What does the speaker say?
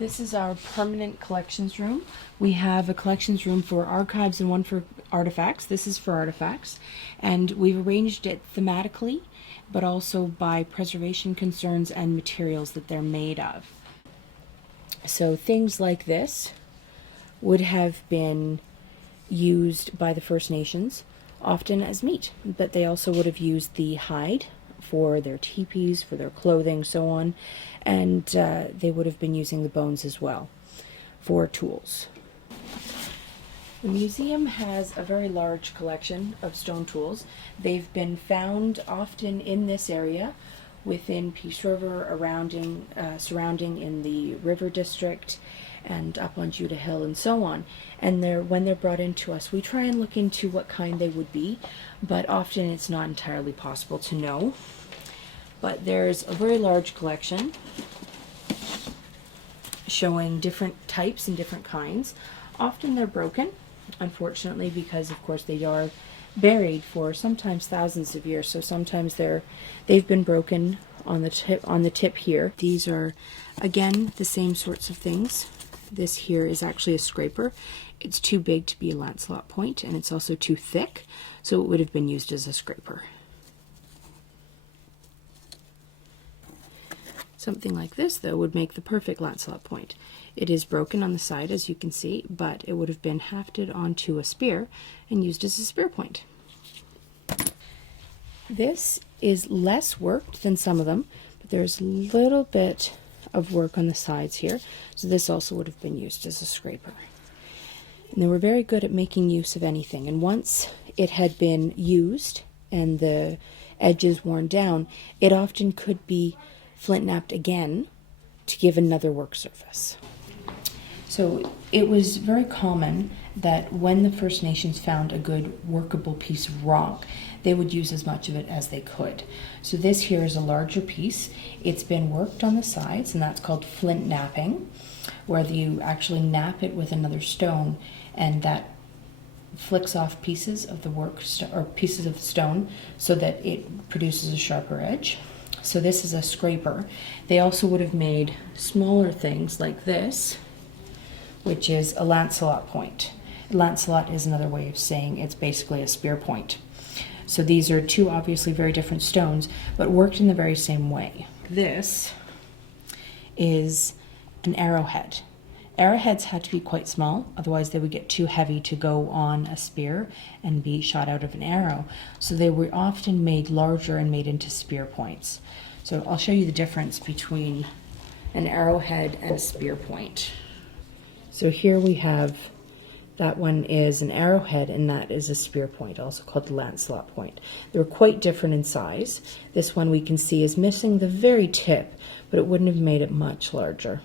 This is our permanent collections room. We have a collections room for archives and one for artifacts. This is for artifacts. And we've arranged it thematically, but also by preservation concerns and materials that they're made of. So things like this would have been used by the First Nations often as meat, but they also would have used the hide for their teepees, for their clothing, so on, and they would have been using the bones as well for tools. The museum has a very large collection of stone tools. They've been found often in this area within Peace River, surrounding in the River District and up on Judah Hill and so on. And when they're brought into us, we try and look into what kind they would be, but often it's not entirely possible to know. But there's a very large collection showing different types and different kinds. Often they're broken, unfortunately, because of course they are buried for sometimes thousands of years. So sometimes they've been broken on the tip here. These are again the same sorts of things. This here is actually a scraper. It's too big to be a Lancelot point, and it's also too thick, so it would have been used as a scraper. Something like this, though, would make the perfect Lancelot point. It is broken on the side, as you can see, but it would have been hafted onto a spear and used as a spear point. This is less worked than some of them, but there's a little bit of work on the sides here, so this also would have been used as a scraper. And they were very good at making use of anything, and once it had been used and the edges worn down, it often could be flint knapped again to give another work surface. So it was very common that when the First Nations found a good workable piece of rock, they would use as much of it as they could. So this here is a larger piece. It's been worked on the sides, and that's called flint knapping, where you actually knap it with another stone, and that flicks off pieces of the or pieces of the stone so that it produces a sharper edge. So this is a scraper. They also would have made smaller things like this, which is a Lancelot point. Lancelot is another way of saying it's basically a spear point. So these are two obviously very different stones, but worked in the very same way. This is an arrowhead. Arrowheads had to be quite small, otherwise they would get too heavy to go on a spear and be shot out of an arrow. So they were often made larger and made into spear points. So I'll show you the difference between an arrowhead and a spear point. So here we have, that one is an arrowhead and that is a spear point, also called the Lancelot point. They're quite different in size. This one we can see is missing the very tip, but it wouldn't have made it much larger.